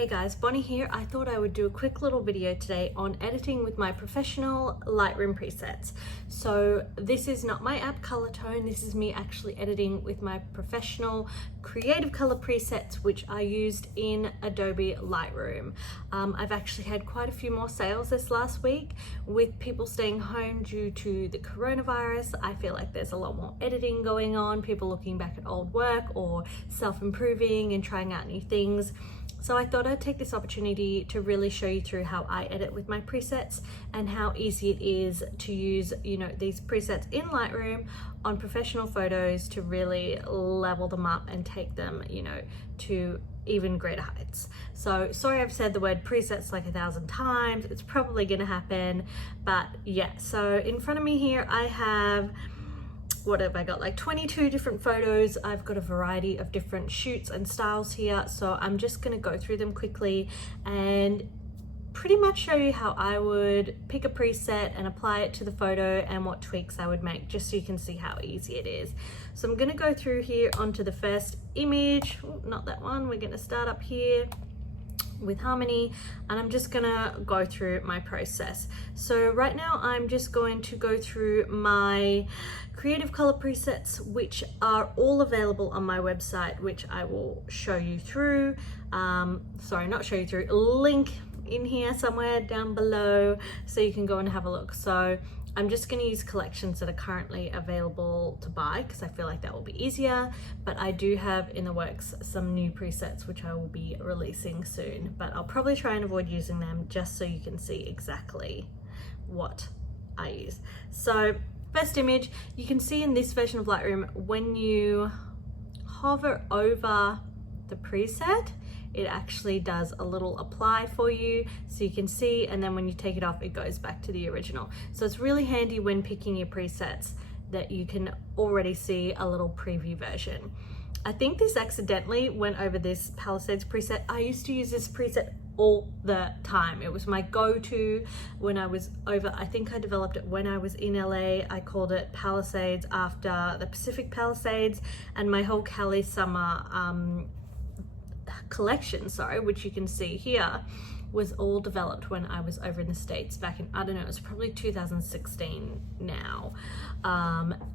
Hey guys, Bonnie here. I thought I would do a quick little video today on editing with my professional Lightroom presets. So this is not my app color tone, this is me actually editing with my professional creative color presets, which I used in Adobe Lightroom. I've actually had quite a few more sales this last week with people staying home due to the coronavirus. I feel like there's a lot more editing going on, people looking back at old work or self-improving and trying out new things. So I thought I'd take this opportunity to really show you through how I edit with my presets and how easy it is to use, these presets in Lightroom on professional photos to really level them up and take them, to even greater heights. So sorry I've said the word presets like 1,000 times. It's probably gonna happen, but yeah. So in front of me here, I have, what have I got, like 22 different photos. I've got a variety of different shoots and styles here, so I'm just going to go through them quickly and pretty much show you how I would pick a preset and apply it to the photo and what tweaks I would make, just so you can see how easy it is. So I'm going to go through here onto the first image. Ooh, not that one. We're going to start up here with Harmony, and I'm just gonna go through my process. So right now I'm just going to go through my creative color presets, which are all available on my website, which I will show you through. Sorry, not show you through, link in here somewhere down below so you can go and have a look. So I'm just going to use collections that are currently available to buy because I feel like that will be easier, but I do have in the works some new presets which I will be releasing soon, but I'll probably try and avoid using them just so you can see exactly what I use. So first image, you can see in this version of Lightroom, when you hover over the preset, it actually does a little apply for you so you can see, and then when you take it off it goes back to the original. So it's really handy when picking your presets that you can already see a little preview version. I think this accidentally went over this Palisades preset. I used to use this preset all the time. It was my go-to when I was over. I think I developed it when I was in LA. I called it Palisades after the Pacific Palisades, and my whole Cali summer collection, which you can see here, was all developed when I was over in the States back in, I don't know, it was probably 2016 now.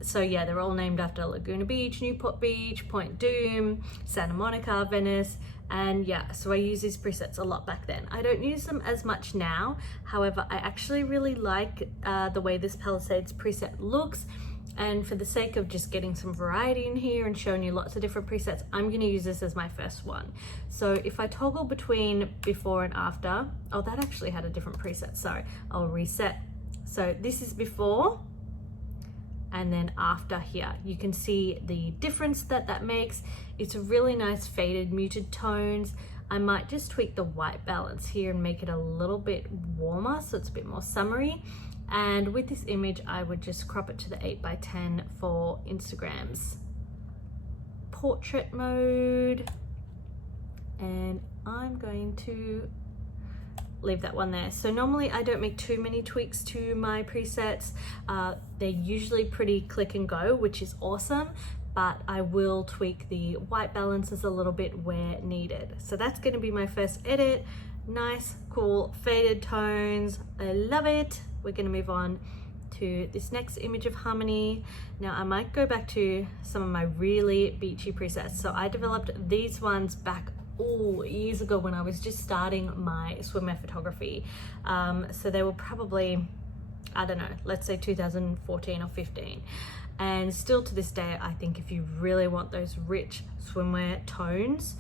So yeah, they're all named after Laguna Beach, Newport Beach, Point Dume, Santa Monica, Venice, and yeah, so I use these presets a lot back then. I don't use them as much now. However, I actually really like the way this Palisades preset looks. And for the sake of just getting some variety in here and showing you lots of different presets, I'm going to use this as my first one. So if I toggle between before and after, oh, that actually had a different preset. Sorry, I'll reset. So this is before, and then after here. You can see the difference that makes. It's a really nice faded, muted tones. I might just tweak the white balance here and make it a little bit warmer so it's a bit more summery. And with this image, I would just crop it to the 8x10 for Instagram's portrait mode. And I'm going to leave that one there. So normally I don't make too many tweaks to my presets. They're usually pretty click and go, which is awesome, but I will tweak the white balances a little bit where needed. So that's going to be my first edit. Nice, cool, faded tones. I love it. We're going to move on to this next image of Harmony. Now I might go back to some of my really beachy presets. So I developed these ones back years ago when I was just starting my swimwear photography. So they were probably, I don't know, let's say 2014 or 15. And still to this day, I think if you really want those rich swimwear tones,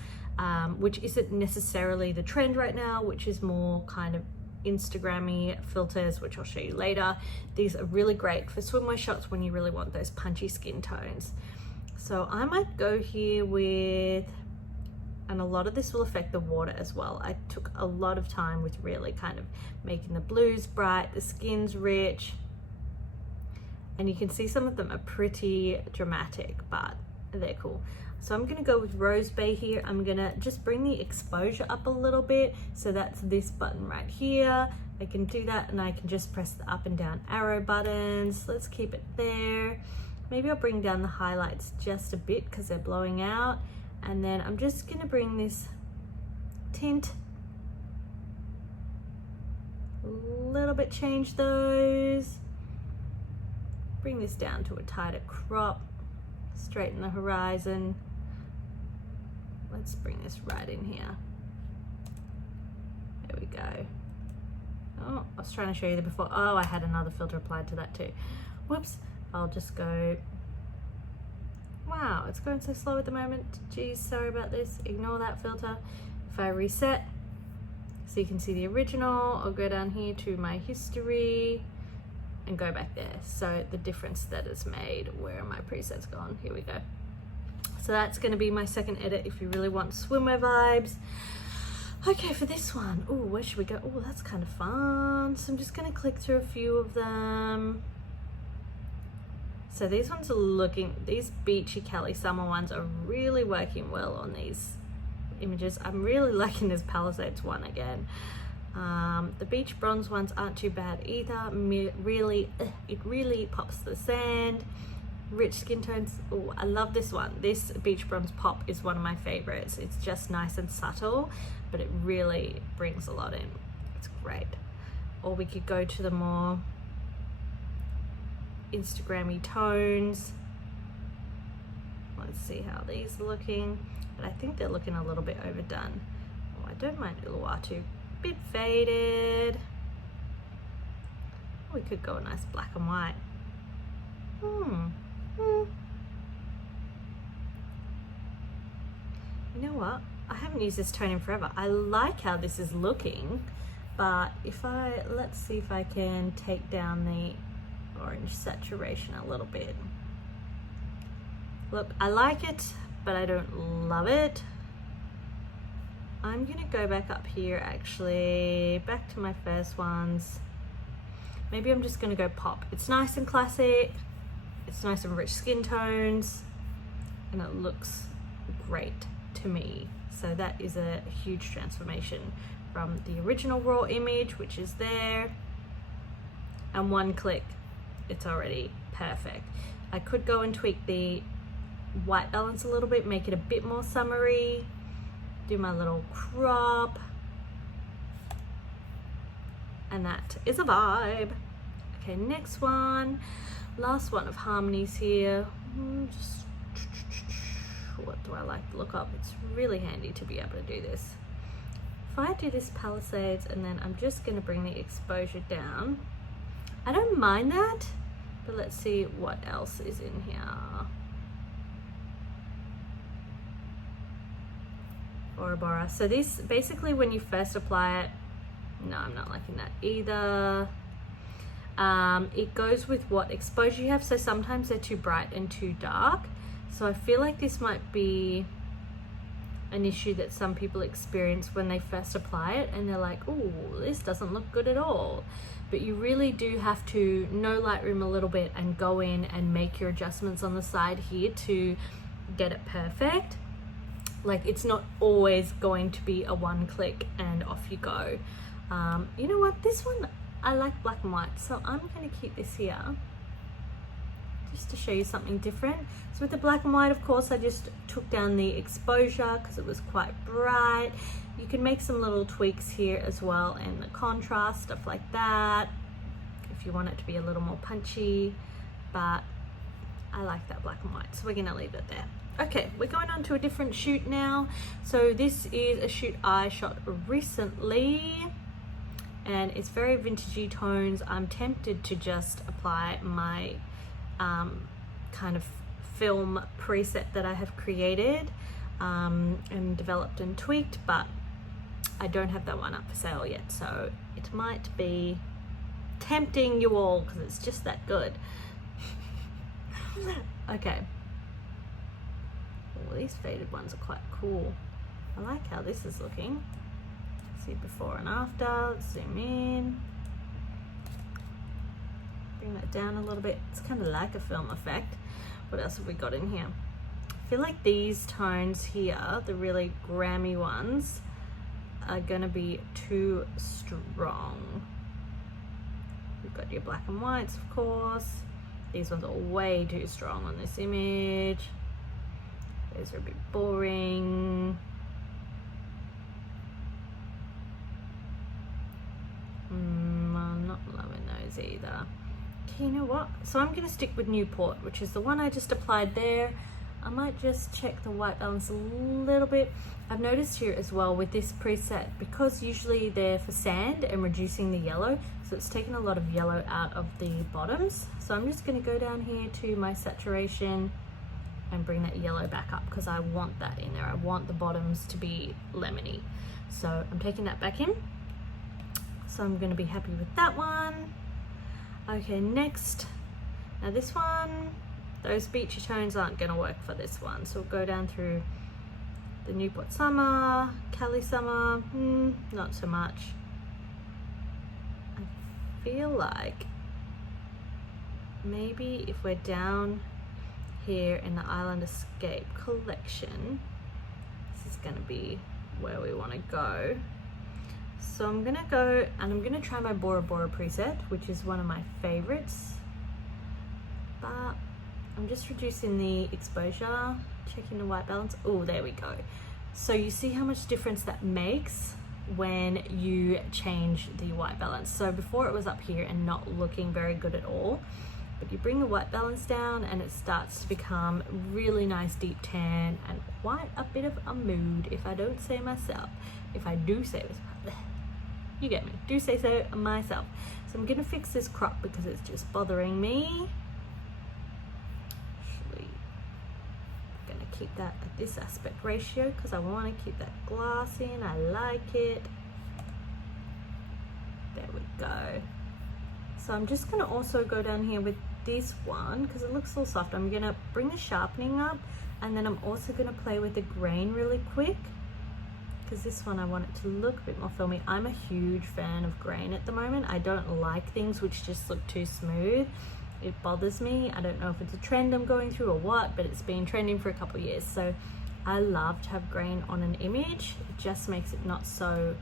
which isn't necessarily the trend right now, which is more kind of Instagrammy filters, which I'll show you later. These are really great for swimwear shots when you really want those punchy skin tones. So I might go here with, and a lot of this will affect the water as well. I took a lot of time with really kind of making the blues bright, the skin's rich, and you can see some of them are pretty dramatic, but they're cool. So I'm gonna go with Rose Bay here. I'm gonna just bring the exposure up a little bit. So that's this button right here. I can do that, and I can just press the up and down arrow buttons. Let's keep it there. Maybe I'll bring down the highlights just a bit because they're blowing out. And then I'm just gonna bring this tint a little bit, change those. Bring this down to a tighter crop, straighten the horizon. Let's bring this right in here. There we go. Oh, I was trying to show you that before. Oh, I had another filter applied to that too. Whoops. I'll just go. Wow, it's going so slow at the moment. Geez, sorry about this. Ignore that filter. If I reset, so you can see the original, I'll go down here to my history and go back there. So the difference that it's made. Where are my presets gone? Here we go. So that's going to be my second edit if you really want swimwear vibes. Okay, for this one, oh, where should we go? Oh, that's kind of fun. So I'm just going to click through a few of them. So these ones are looking, these beachy Cali summer ones are really working well on these images. I'm really liking this Palisades one again. The beach bronze ones aren't too bad either. It really pops the sand. Rich skin tones. Oh, I love this one. This beach bronze pop is one of my favorites. It's just nice and subtle, but it really brings a lot in. It's great. Or we could go to the more Instagrammy tones. Let's see how these are looking, but I think they're looking a little bit overdone. Oh, I don't mind Uluwatu. Bit faded. We could go a nice black and white. You know what? I haven't used this tone in forever. I like how this is looking, but let's see if I can take down the orange saturation a little bit. Look, I like it, but I don't love it. I'm gonna go back up here actually, back to my first ones. Maybe I'm just gonna go pop. It's nice and classic. It's nice and rich skin tones, and it looks great to me. So that is a huge transformation from the original raw image, which is there, and one click, it's already perfect. I could go and tweak the white balance a little bit, make it a bit more summery, do my little crop, and that is a vibe. Okay, next one, last one of harmonies here. What do I like to look up? It's really handy to be able to do this. If I do this Palisades and then I'm just going to bring the exposure down, I don't mind that, but let's see what else is in here. Bora Bora. So this basically, when you first apply it, no, I'm not liking that either. It goes with what exposure you have, so sometimes they're too bright and too dark. So I feel like this might be an issue that some people experience when they first apply it, and they're like, oh, this doesn't look good at all. But you really do have to know Lightroom a little bit and go in and make your adjustments on the side here to get it perfect. Like, it's not always going to be a one click and off you go. You know what, this one, I like black and white, so I'm going to keep this here just to show you something different. So with the black and white, of course, I just took down the exposure because it was quite bright. You can make some little tweaks here as well, and the contrast, stuff like that, if you want it to be a little more punchy, but I like that black and white, so we're going to leave it there. Okay, we're going on to a different shoot now. So this is a shoot I shot recently, and it's very vintagey tones. I'm tempted to just apply my kind of film preset that I have created and developed and tweaked, but I don't have that one up for sale yet, so it might be tempting you all because it's just that good. Okay. Oh, these faded ones are quite cool. I like how this is looking. See before and after. Let's zoom in. Bring that down a little bit. It's kind of like a film effect. What else have we got in here? I feel like these tones here, the really Grammy ones, are gonna be too strong. You've got your black and whites, of course. These ones are way too strong on this image. Those are a bit boring. see that. Okay, you know what? So I'm gonna stick with Newport, which is the one I just applied there. I might just check the white balance a little bit. I've noticed here as well with this preset, because usually they're for sand and reducing the yellow, so it's taken a lot of yellow out of the bottoms. So I'm just gonna go down here to my saturation and bring that yellow back up, because I want that in there. I want the bottoms to be lemony. So I'm taking that back in. So I'm gonna be happy with that one. Okay, next, now this one, those beachy tones aren't gonna work for this one. So we'll go down through the Newport Summer, Cali Summer, not so much. I feel like maybe if we're down here in the Island Escape collection, this is gonna be where we wanna go. So I'm gonna go and I'm gonna try my Bora Bora preset, which is one of my favorites. But I'm just reducing the exposure, checking the white balance. Oh, there we go. So you see how much difference that makes when you change the white balance. So before it was up here and not looking very good at all, but you bring the white balance down and it starts to become really nice deep tan and quite a bit of a mood, if I don't say myself. If I do say it, you get me, do say so myself. So I'm gonna fix this crop because it's just bothering me. Actually, I'm gonna keep that at this aspect ratio because I want to keep that glass in. I like it. There we go. So I'm just gonna also go down here with this one because it looks a little soft. I'm gonna bring the sharpening up, and then I'm also gonna play with the grain really quick, because this one I want it to look a bit more filmy. I'm a huge fan of grain at the moment. I don't like things which just look too smooth. It bothers me. I don't know if it's a trend I'm going through or what, but it's been trending for a couple of years. So I love to have grain on an image. It just makes it not so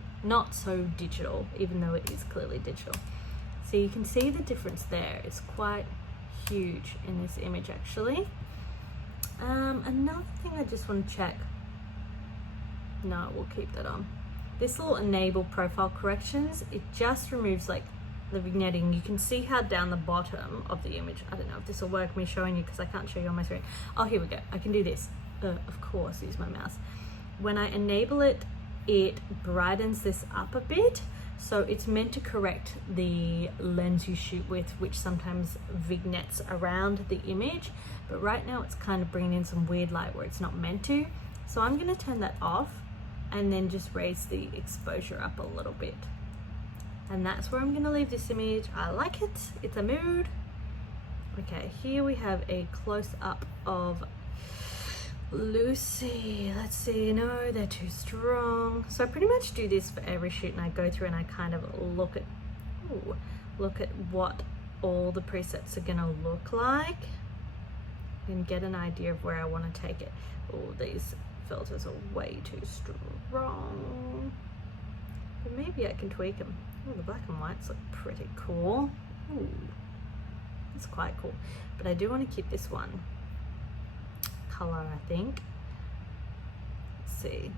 digital, even though it is clearly digital. So you can see the difference there. It's quite huge in this image actually. Another thing I just want to check. No, we'll keep that on. This little enable profile corrections, it just removes like the vignetting. You can see how down the bottom of the image, I don't know if this will work me showing you because I can't show you on my screen. Oh, here we go. I can do this. Of course, use my mouse. When I enable it, it brightens this up a bit. So it's meant to correct the lens you shoot with, which sometimes vignettes around the image. But right now it's kind of bringing in some weird light where it's not meant to. So I'm going to turn that off and then just raise the exposure up a little bit. And that's where I'm going to leave this image. I like it. It's a mood. Okay, here we have a close-up of Lucy. Let's see. No, they're too strong. So I pretty much do this for every shoot, and I go through and I kind of look at what all the presets are going to look like and get an idea of where I want to take it. Oh, these filters are way too strong, but maybe I can tweak them. Oh, the black and whites look pretty cool. Ooh, that's quite cool, but I do want to keep this one color, I think. Let's see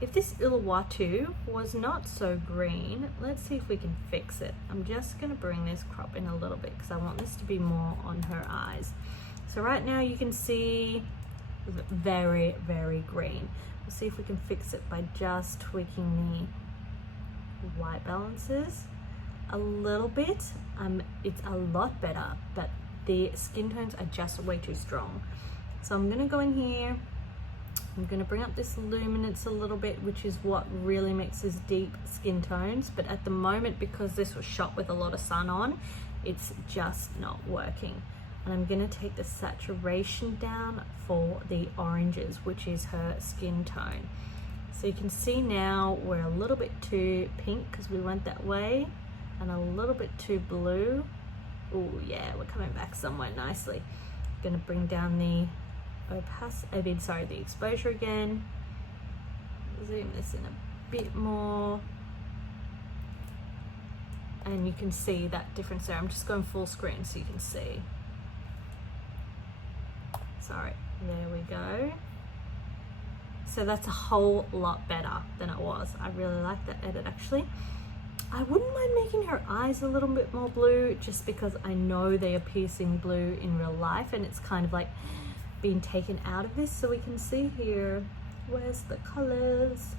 if this Uluwatu was not so green. Let's see if we can fix it. I'm just going to bring this crop in a little bit because I want this to be more on her eyes. So right now you can see very, very green. We'll see if we can fix it by just tweaking the white balances a little bit. It's a lot better, but the skin tones are just way too strong. So I'm gonna go in here, I'm gonna bring up this luminance a little bit, which is what really mixes deep skin tones. But at the moment, because this was shot with a lot of sun on, it's just not working. And I'm gonna take the saturation down for the oranges, which is her skin tone. So you can see now we're a little bit too pink because we went that way, and a little bit too blue. Oh yeah, we're coming back somewhere nicely. Gonna bring down the the exposure again. Zoom this in a bit more. And you can see that difference there. I'm just going full screen so you can see. Sorry, there we go. So that's a whole lot better than it was. I really like that edit actually. I wouldn't mind making her eyes a little bit more blue, just because I know they are piercing blue in real life, and it's kind of like being taken out of this. So we can see here, where's the colors?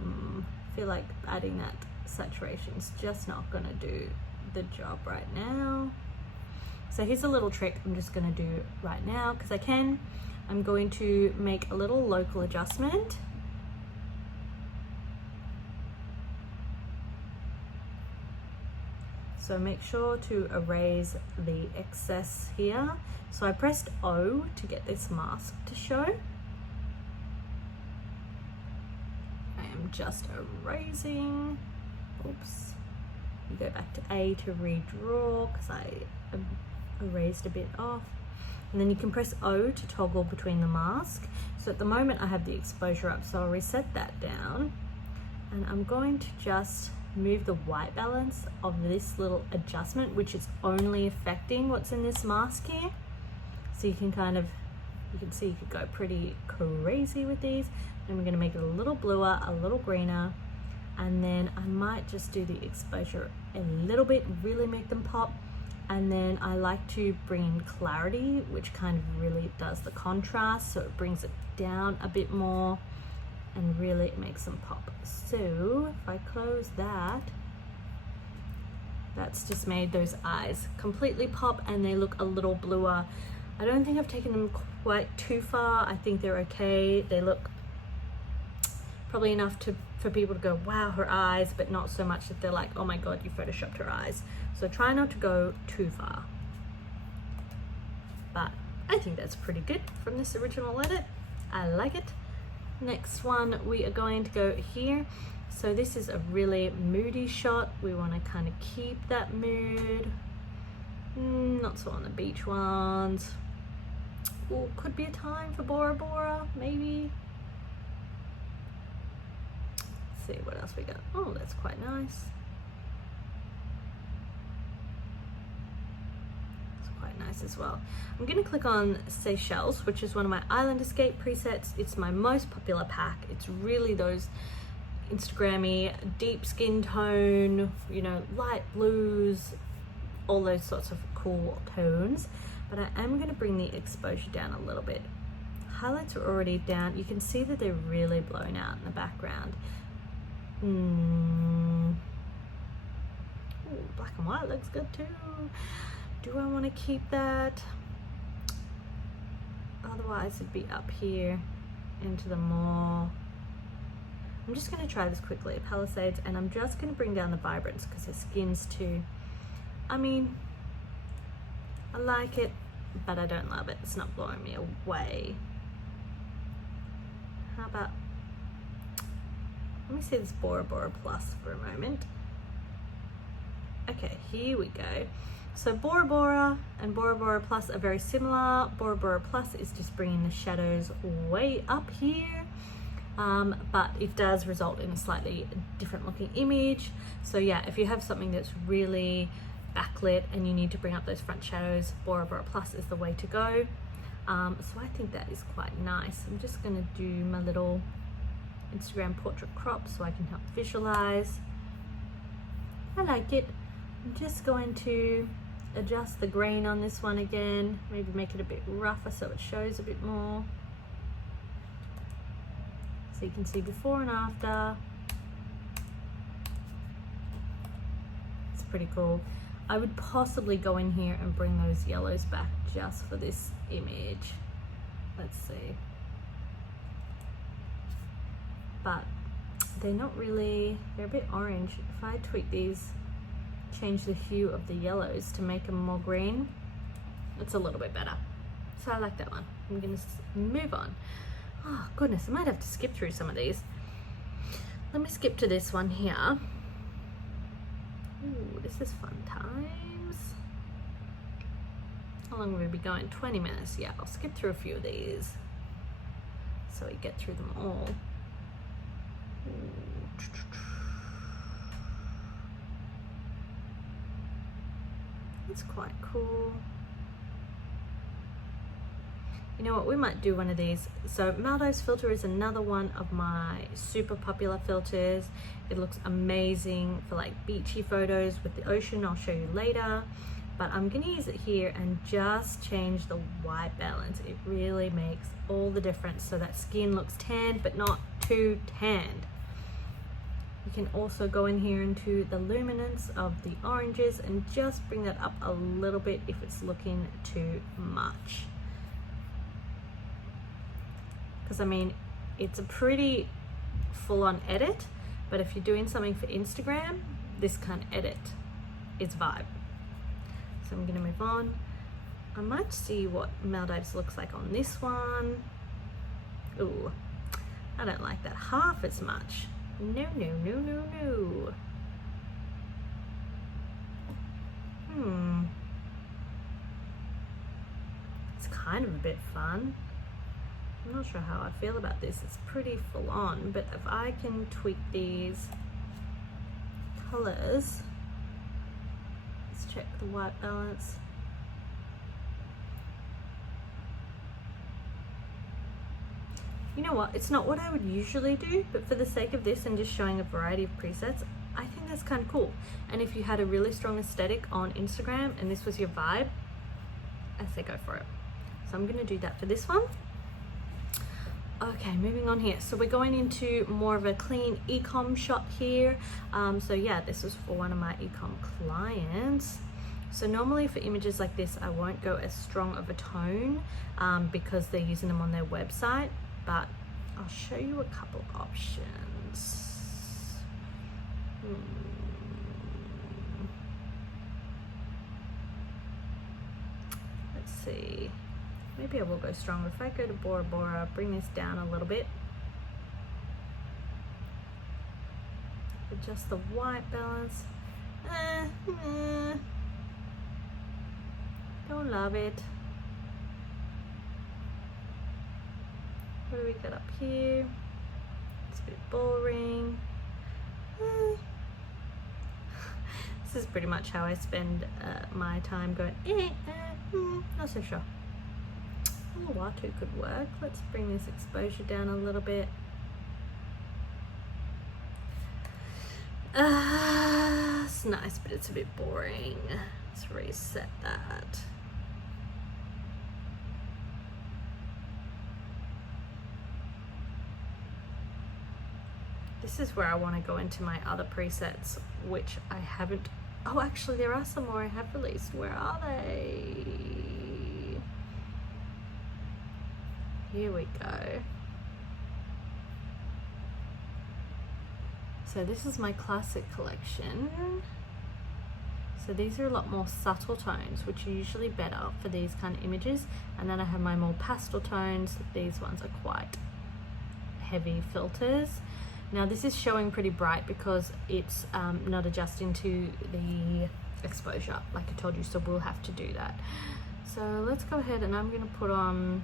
I feel like adding that saturation is just not gonna do the job right now. So here's a little trick I'm just gonna do right now, because I can. I'm going to make a little local adjustment. So make sure to erase the excess here. So I pressed O to get this mask to show. I am just erasing. Oops. You go back to A to redraw, because I erased a bit off. And then you can press O to toggle between the mask. So at the moment I have the exposure up, so I'll reset that down. And I'm going to just move the white balance of this little adjustment, which is only affecting what's in this mask here. So you can kind of, you can see you could go pretty crazy with these. And we're gonna make it a little bluer, a little greener, and then I might just do the exposure a little bit, really make them pop. And then I like to bring in clarity, which kind of really does the contrast, so it brings it down a bit more and really makes them pop. So if I close that, that's just made those eyes completely pop, and they look a little bluer. I don't think I've taken them quite too far. I think they're okay. They look probably enough for people to go, wow, her eyes, but not so much that they're like, oh my God, you photoshopped her eyes. So try not to go too far. But I think that's pretty good from this original edit. I like it. Next one, we are going to go here. So this is a really moody shot. We want to kind of keep that mood. Not so on the beach ones. Ooh, could be a time for Bora Bora, maybe. Let's see what else we got. Oh, that's quite nice. Nice as well. I'm going to click on Seychelles, which is one of my Island Escape presets. It's my most popular pack. It's really those Instagrammy, deep skin tone, you know, light blues, all those sorts of cool tones. But I am going to bring the exposure down a little bit. Highlights are already down. You can see that they're really blown out in the background. Ooh, black and white looks good too. Do I want to keep that? Otherwise it'd be up here into the more. I'm just going to try this quickly, Palisades, and I'm just going to bring down the vibrance because her skin's too, I mean, I like it, but I don't love it. It's not blowing me away. How about, let me see this Bora Bora Plus for a moment. Okay, here we go. So Bora Bora and Bora Bora Plus are very similar. Bora Bora Plus is just bringing the shadows way up here, but it does result in a slightly different looking image. So yeah, if you have something that's really backlit and you need to bring up those front shadows, Bora Bora Plus is the way to go. So I think that is quite nice. I'm just gonna do my little Instagram portrait crop so I can help visualize. I like it. I'm just going to adjust the grain on this one again, maybe make it a bit rougher so it shows a bit more. So you can see before and after. It's pretty cool. I would possibly go in here and bring those yellows back just for this image. Let's see. But they're not really, they're a bit orange. If I tweak these, change the hue of the yellows to make them more green, it's a little bit better. So I like that one. I'm gonna move on. Oh goodness, I might have to skip through some of these. Let me skip to this one here. Ooh, this is fun times. How long will we be going? 20 minutes. Yeah, I'll skip through a few of these so we get through them all. Ooh. It's quite cool. You know what, we might do one of these. So Maltose Filter is another one of my super popular filters. It looks amazing for like beachy photos with the ocean. I'll show you later, but I'm gonna use it here and just change the white balance. It really makes all the difference so that skin looks tanned but not too tanned. You can also go in here into the luminance of the oranges and just bring that up a little bit if it's looking too much. Because I mean, it's a pretty full-on edit, but if you're doing something for Instagram, this kind of edit is vibe. So I'm gonna move on. I might see what Maltose looks like on this one. Ooh, I don't like that half as much. No, no, no, no, no. It's kind of a bit fun. I'm not sure how I feel about this. It's pretty full on, but if I can tweak these colors, let's check the white balance. You know what, it's not what I would usually do, but for the sake of this and just showing a variety of presets, I think that's kind of cool. And if you had a really strong aesthetic on Instagram and this was your vibe, I say go for it. So I'm gonna do that for this one. Okay, moving on here. So we're going into more of a clean e-com shot here. So yeah, this was for one of my e-com clients. So normally for images like this, I won't go as strong of a tone because they're using them on their website, but I'll show you a couple options. Let's see. Maybe I will go stronger. If I go to Bora Bora, bring this down a little bit. Adjust the white balance. Don't love it. What do we got up here? It's a bit boring. This is pretty much how I spend my time going, not so sure. Uluwatu could work. Let's bring this exposure down a little bit. It's nice, but it's a bit boring. Let's reset that. This is where I want to go into my other presets, which I haven't. Oh, actually, there are some more I have released. Where are they? Here we go. So this is my classic collection. So these are a lot more subtle tones, which are usually better for these kind of images. And then I have my more pastel tones. These ones are quite heavy filters. Now this is showing pretty bright because it's not adjusting to the exposure, like I told you, so we'll have to do that. So let's go ahead and I'm gonna put on,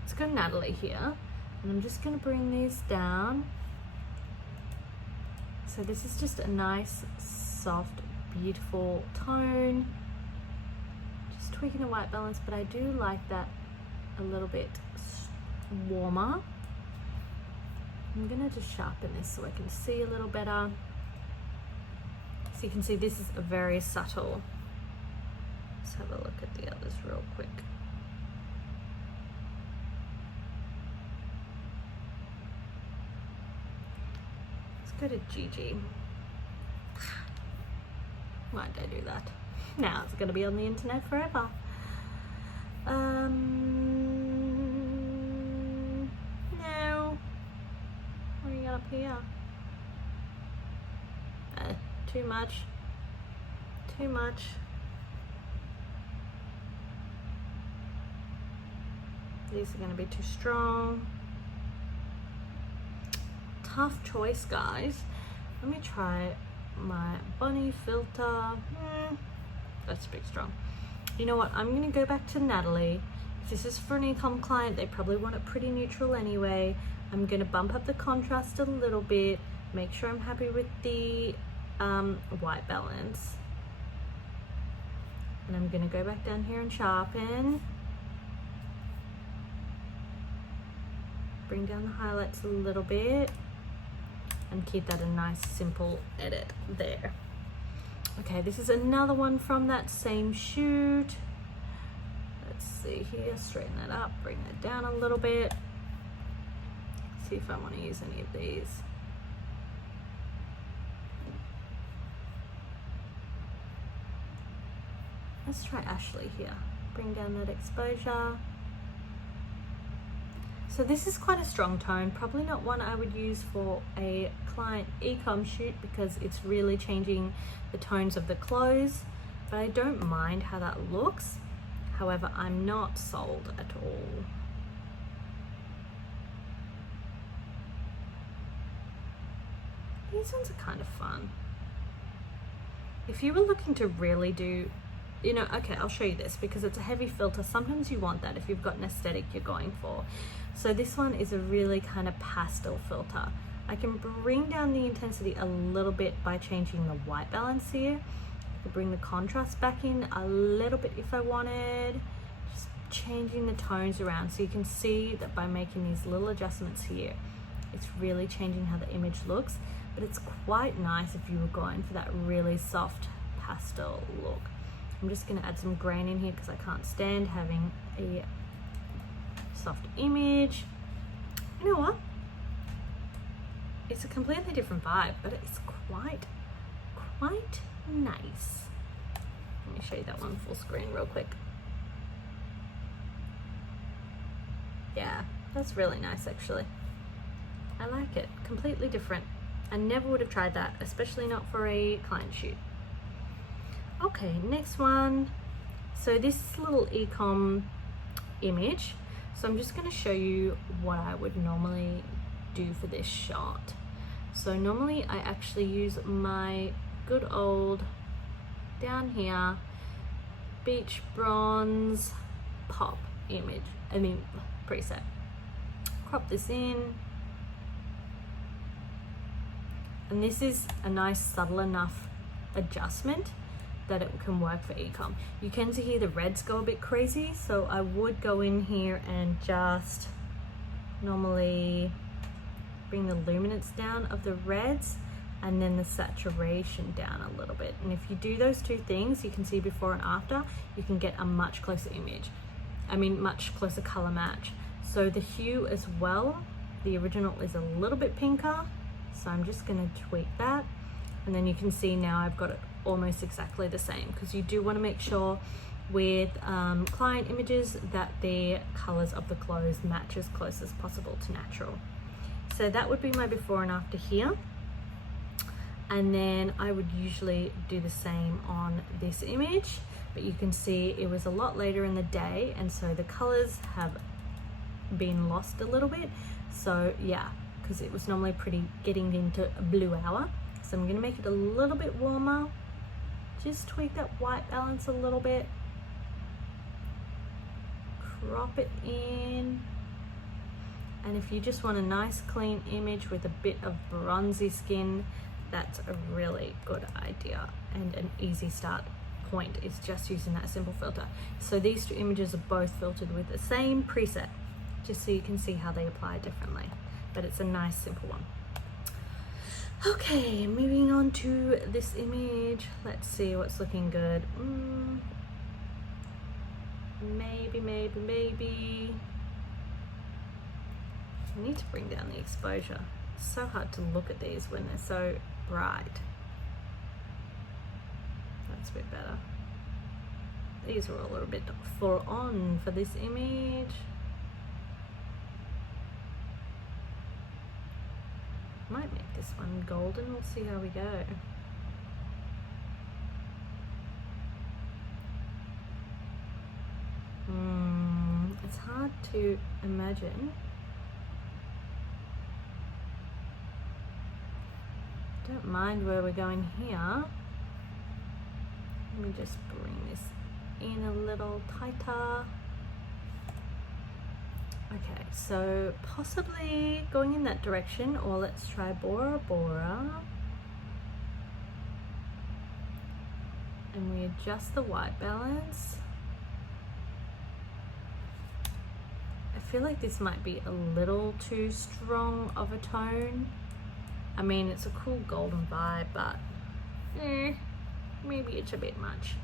let's go Natalie here, and I'm just gonna bring these down. So this is just a nice, soft, beautiful tone. Just tweaking the white balance, but I do like that a little bit warmer. I'm gonna just sharpen this so I can see a little better. So you can see this is a very subtle. Let's have a look at the others real quick. Let's go to Gigi. Why did I do that? Now it's gonna be on the internet forever. Up here. Too much. Too much. These are going to be too strong. Tough choice, guys. Let me try my bunny filter. That's a bit strong. You know what? I'm going to go back to Natalie. If this is for an e-com client, they probably want it pretty neutral anyway. I'm going to bump up the contrast a little bit, make sure I'm happy with the white balance. And I'm gonna go back down here and sharpen. Bring down the highlights a little bit and keep that a nice simple edit there. Okay, this is another one from that same shoot. Let's see here, straighten that up, bring that down a little bit. See if I want to use any of these. Let's try Ashley here. Bring down that exposure. So this is quite a strong tone, probably not one I would use for a client e-com shoot because it's really changing the tones of the clothes, but I don't mind how that looks. However, I'm not sold at all. These ones are kind of fun. If you were looking to really do, you know, okay, I'll show you this because it's a heavy filter. Sometimes you want that if you've got an aesthetic you're going for. So this one is a really kind of pastel filter. I can bring down the intensity a little bit by changing the white balance here. I could bring the contrast back in a little bit if I wanted. Just changing the tones around so you can see that by making these little adjustments here, it's really changing how the image looks. But it's quite nice if you were going for that really soft pastel look. I'm just going to add some grain in here because I can't stand having a soft image. You know what? It's a completely different vibe, but it's quite nice. Let me show you that one full screen real quick. Yeah, that's really nice actually. I like it. Completely different. I never would have tried that, especially not for a client shoot. Okay, next one. So this little e-com image. So I'm just going to show you what I would normally do for this shot. So normally I actually use my good old down here beach bronze pop image, preset. Crop this in. And this is a nice subtle enough adjustment that it can work for e-com. You can see here the reds go a bit crazy, so I would go in here and just normally bring the luminance down of the reds and then the saturation down a little bit. And if you do those two things, you can see before and after, you can get a much closer image. Much closer color match. So the hue as well, the original is a little bit pinker, so I'm just gonna tweak that. And then you can see now I've got it almost exactly the same, because you do want to make sure with client images that the colors of the clothes match as close as possible to natural. So that would be my before and after here. And then I would usually do the same on this image, but you can see it was a lot later in the day, and so the colors have been lost a little bit. So yeah, because it was normally pretty getting into a blue hour. So I'm gonna make it a little bit warmer. Just tweak that white balance a little bit. Crop it in. And if you just want a nice clean image with a bit of bronzy skin, that's a really good idea and an easy start point is just using that simple filter. So these two images are both filtered with the same preset, just so you can see how they apply differently, but it's a nice simple one. Okay, moving on to this image. Let's see what's looking good. Maybe. I need to bring down the exposure. It's so hard to look at these when they're so bright. That's a bit better. These are all a little bit full on for this image. Might make this one golden, we'll see how we go. It's hard to imagine. Don't mind where we're going here. Let me just bring this in a little tighter. Okay, so possibly going in that direction, or let's try Bora Bora. and we adjust the white balance. I feel like this might be a little too strong of a tone. I mean, it's a cool golden vibe, but maybe it's a bit much.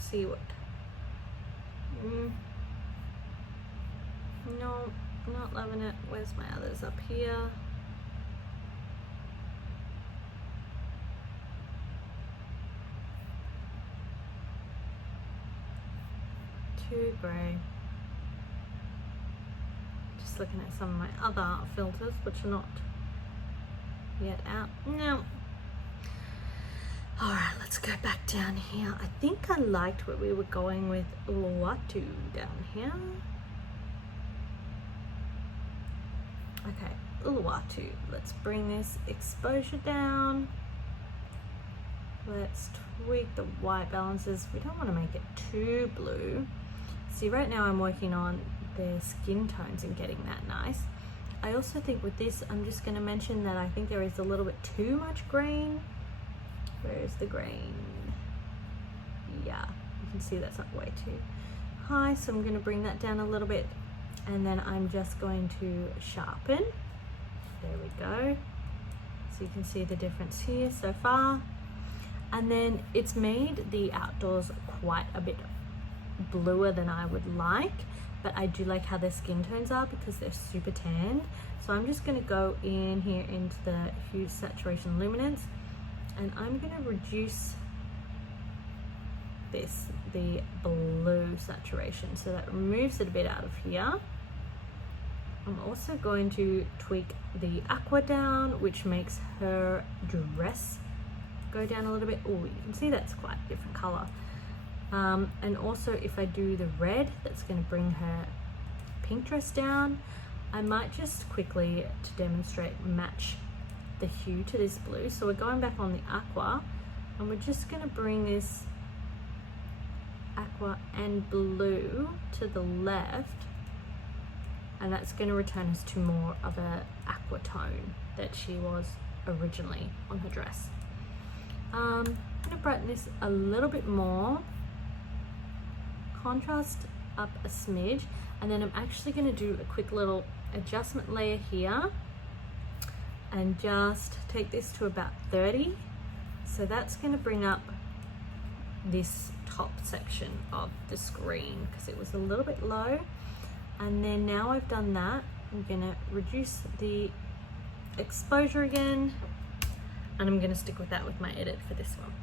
See what? No, not loving it. Where's my others? Up here. Too grey. Just looking at some of my other filters, which are not yet out. No. Alright, let's go back down here. I think I liked what we were going with Uluwatu down here. Okay, Uluwatu. Let's bring this exposure down. Let's tweak the white balances. We don't want to make it too blue. See, right now I'm working on the skin tones and getting that nice. I also think with this, I'm just going to mention that I think there is a little bit too much grain. Where's the grain? Yeah, you can see that's not way too high, so I'm going to bring that down a little bit, and then I'm just going to sharpen. There we go. So you can see the difference here so far. And then it's made the outdoors quite a bit bluer than I would like, but I do like how their skin tones are because they're super tanned. So I'm just going to go in here into the hue, saturation, luminance, and I'm going to reduce this, the blue saturation, so that removes it a bit out of here. I'm also going to tweak the aqua down, which makes her dress go down a little bit. Oh, you can see that's quite a different color. And also if I do the red, that's going to bring her pink dress down. I might just quickly, to demonstrate, match the hue to this blue. So we're going back on the aqua, and we're just going to bring this aqua and blue to the left, and that's going to return us to more of a aqua tone that she was originally on her dress. I'm going to brighten this a little bit more, contrast up a smidge, and then I'm actually going to do a quick little adjustment layer here and just take this to about 30. So that's going to bring up this top section of the screen because it was a little bit low. And then now I've done that, I'm going to reduce the exposure again, and I'm going to stick with that with my edit for this one.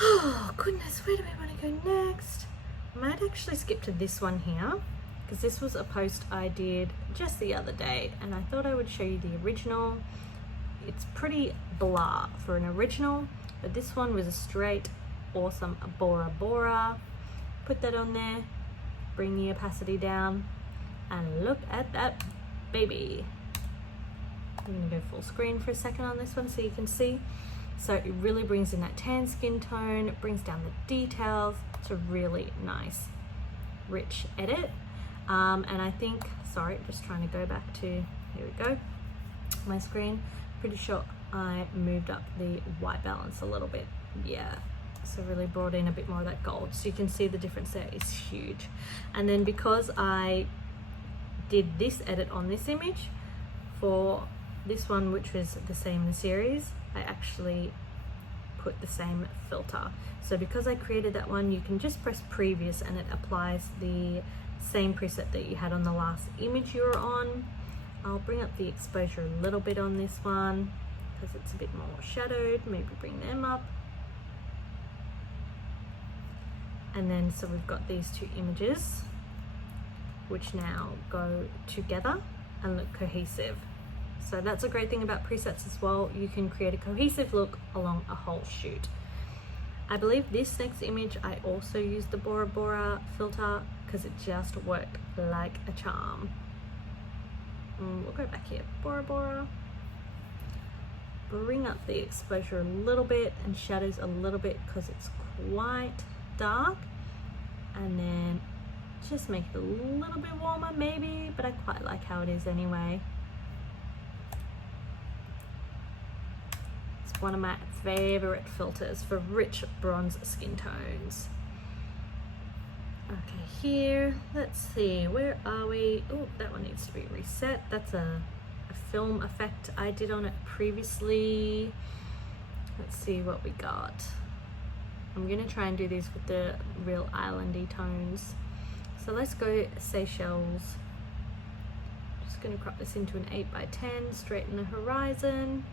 Oh goodness, where do we want to go next? I might actually skip to this one here, because this was a post I did just the other day, and I thought I would show you the original. It's pretty blah for an original, but this one was a straight awesome Bora Bora. Put that on there, bring the opacity down, and look at that baby. I'm gonna go full screen for a second on this one so you can see. So it really brings in that tan skin tone, it brings down the details. It's a really nice, rich edit. And I think, sorry, just trying to go back to, here we go, my screen. Pretty sure I moved up the white balance a little bit. Yeah, so really brought in a bit more of that gold. So you can see the difference there is huge. And then because I did this edit on this image, for this one, which was the same in the series, I actually put the same filter. So because I created that one, you can just press previous and it applies the same preset that you had on the last image you were on. I'll bring up the exposure a little bit on this one because it's a bit more shadowed, maybe bring them up. And then so we've got these two images which now go together and look cohesive. So that's a great thing about presets as well. You can create a cohesive look along a whole shoot. I believe this next image I also used the Bora Bora filter because it just worked like a charm. We'll go back here, Bora Bora. Bring up the exposure a little bit and shadows a little bit because it's quite dark. And then Just make it a little bit warmer maybe, but I quite like how it is anyway. It's one of my favorite filters for rich bronze skin tones. Okay, here, let's see, where are we? Oh, that one needs to be reset. That's a film effect I did on it previously. Let's see what we got. I'm gonna try and do these with the real islandy tones. So let's go Seychelles. Just gonna crop this into an 8x10, straighten the horizon.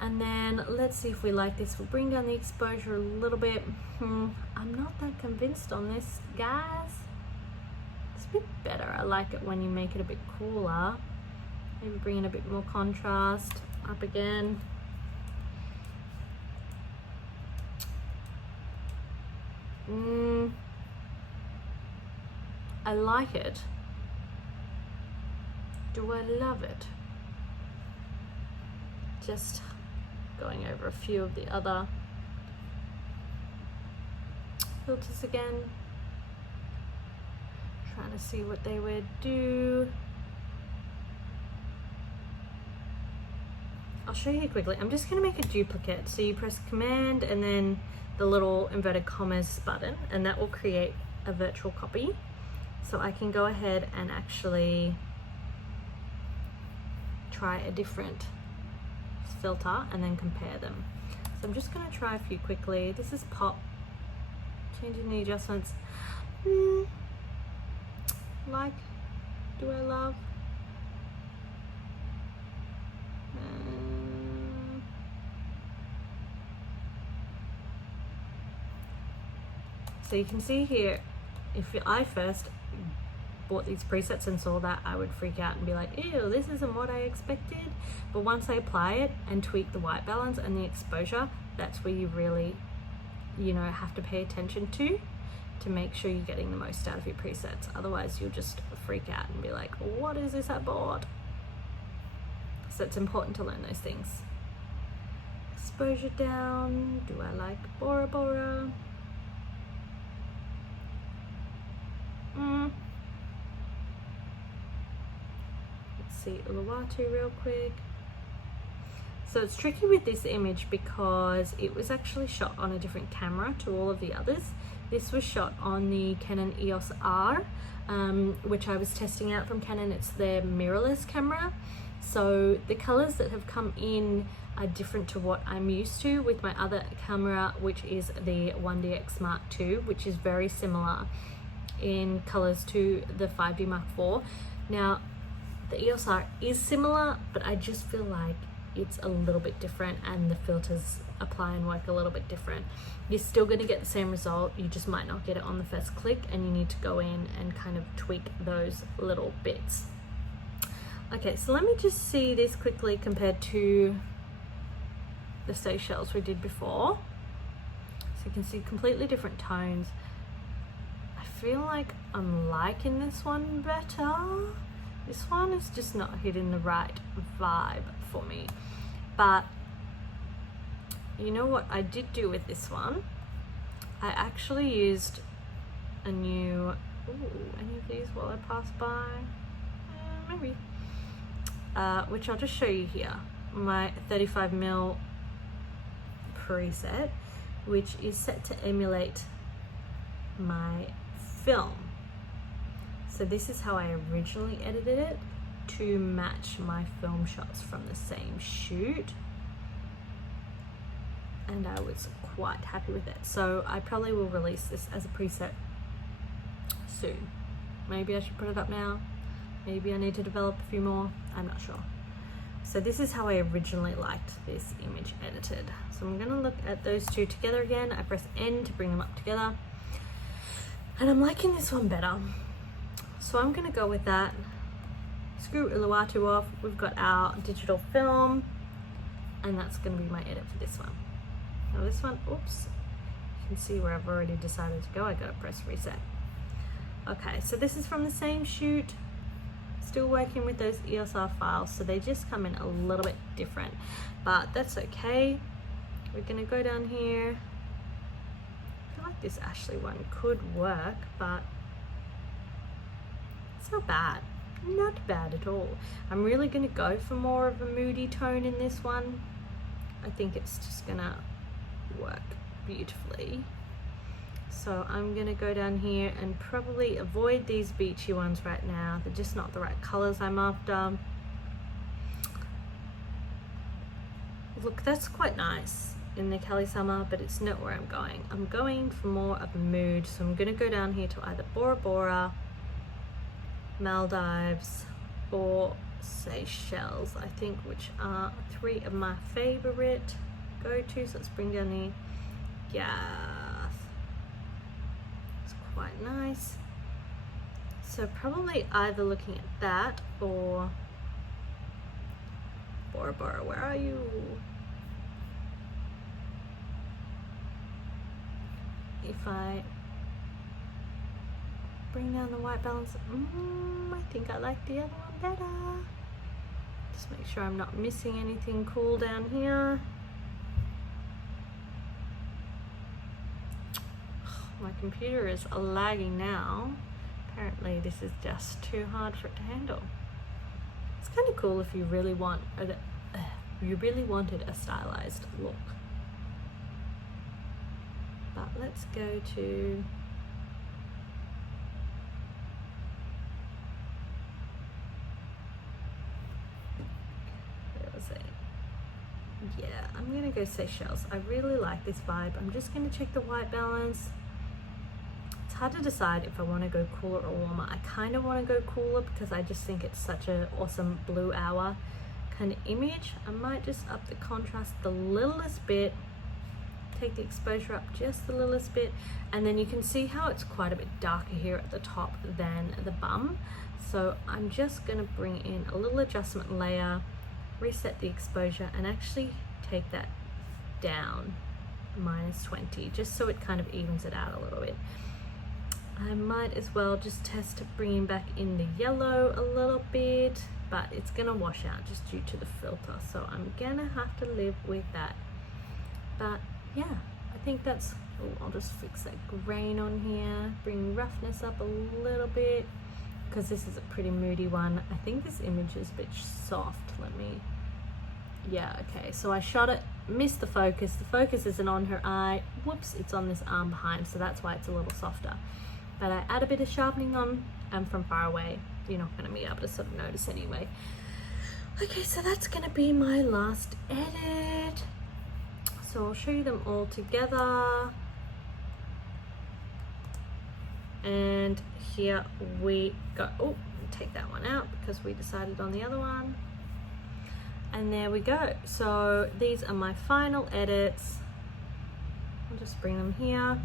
And then let's see if we like this. We'll bring down the exposure a little bit. I'm not that convinced on this, guys. It's a bit better. I like it when you make it a bit cooler. Maybe bring in a bit more contrast. Up again. I like it. Do I love it? Just going over a few of the other filters again. Trying to see what they would do. I'll show you quickly. I'm just going to make a duplicate. So you press Command and then the little inverted commas button, and that will create a virtual copy. So I can go ahead and actually try a different filter and then compare them. So I'm just going to try a few quickly. This is pop. Changing the adjustments. Like, do I love? So you can see here, if I first bought these presets and saw that, I would freak out and be like, ew, this isn't what I expected. But once I apply it and tweak the white balance and the exposure, that's where you really, you know, have to pay attention to make sure you're getting the most out of your presets. Otherwise you'll just freak out and be like, what is this I bought? So it's important to learn those things. Exposure down. Do I like Bora Bora? Let's see Uluwatu real quick. So it's tricky with this image because it was actually shot on a different camera to all of the others. This was shot on the Canon EOS R, which I was testing out from Canon. It's their mirrorless camera. So the colors that have come in are different to what I'm used to with my other camera, which is the 1DX Mark II, which is very similar in colors to the 5D Mark IV. Now, the EOS R is similar, but I just feel like it's a little bit different and the filters apply and work a little bit different. You're still going to get the same result, you just might not get it on the first click, and you need to go in and kind of tweak those little bits. Okay, so let me just see this quickly compared to the Seychelles we did before. So you can see completely different tones. I feel like I'm liking this one better. This one is just not hitting the right vibe for me. But you know what I did do with this one? I actually used a new, any of these while I pass by? Maybe. Which I'll just show you here. My 35mm preset, which is set to emulate my film. So this is how I originally edited it to match my film shots from the same shoot. And I was quite happy with it. So I probably will release this as a preset soon. Maybe I should put it up now. Maybe I need to develop a few more. I'm not sure. So this is how I originally liked this image edited. So I'm gonna look at those two together again. I press N to bring them up together. And I'm liking this one better. So I'm gonna go with that. Screw Uluwatu off. We've got our digital film, and that's gonna be my edit for this one. Now this one, oops, you can see where I've already decided to go. I gotta press reset. Okay, so this is from the same shoot. Still working with those EOS R files, so they just come in a little bit different, but that's okay. We're gonna go down here I feel like this Ashley one could work, but it's not bad. Not bad at all. I'm really going to go for more of a moody tone in this one. I think it's just going to work beautifully. So I'm going to go down here and probably avoid these beachy ones right now. They're just not the right colors I'm after. Look, that's quite nice in the Cali Summer, but it's not where I'm going. I'm going for more of a mood, so I'm going to go down here to either Bora Bora, Maldives, or Seychelles, I think, which are three of my favorite go-tos. Let's bring down the Gas. It's quite nice. So probably either looking at that or Bora Bora, where are you? If I bring down the white balance, I think I like the other one better. Just make sure I'm not missing anything cool down here. My computer is lagging now. Apparently this is just too hard for it to handle. It's kind of cool if you really want wanted a stylized look. But let's go to yeah, I'm gonna go Seychelles. I really like this vibe. I'm just gonna check the white balance. It's hard to decide if I want to go cooler or warmer. I kind of want to go cooler because I just think it's such an awesome blue hour kind of image. I might just up the contrast the littlest bit, take the exposure up just the littlest bit, and then you can see how it's quite a bit darker here at the top than the bum. So I'm just gonna bring in a little adjustment layer, reset the exposure, and actually take that down -20, just so it kind of evens it out a little bit. I might as well just test bringing back in the yellow a little bit, but it's gonna wash out just due to the filter, so I'm gonna have to live with that. But yeah, I think that's, I'll just fix that grain on here, bring roughness up a little bit, because this is a pretty moody one. I think this image is a bit soft. Yeah, okay, so I shot it, missed the focus isn't on her eye, whoops, it's on this arm behind, so that's why it's a little softer. But I add a bit of sharpening on, and from far away you're not going to be able to sort of notice anyway. Okay, so that's going to be my last edit, so I'll show you them all together. And here we go. Oh, take that one out because we decided on the other one. And there we go. So these are my final edits. I'll just bring them here.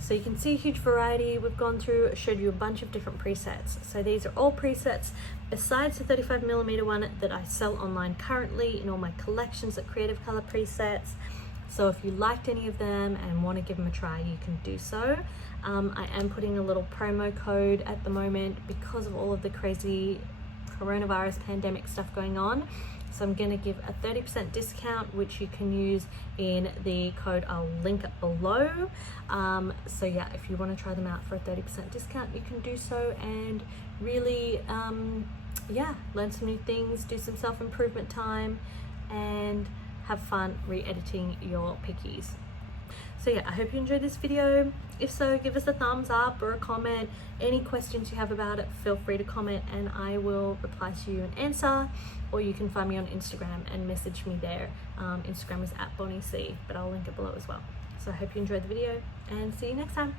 So you can see a huge variety. We've gone through, showed you a bunch of different presets. So these are all presets besides the 35mm one that I sell online currently in all my collections at Creative Color Presets. So if you liked any of them and want to give them a try, you can do so. I am putting a little promo code at the moment because of all of the crazy coronavirus pandemic stuff going on. So I'm going to give a 30% discount, which you can use in the code. I'll link it below. So yeah, if you want to try them out for a 30% discount, you can do so, and really, yeah, learn some new things, do some self-improvement time, and have fun re-editing your pickies. So yeah, I hope you enjoyed this video. If so, give us a thumbs up or a comment. Any questions you have about it, feel free to comment and I will reply to you and answer. Or you can find me on Instagram and message me there. Instagram is @BonnieC, but I'll link it below as well. So I hope you enjoyed the video and see you next time.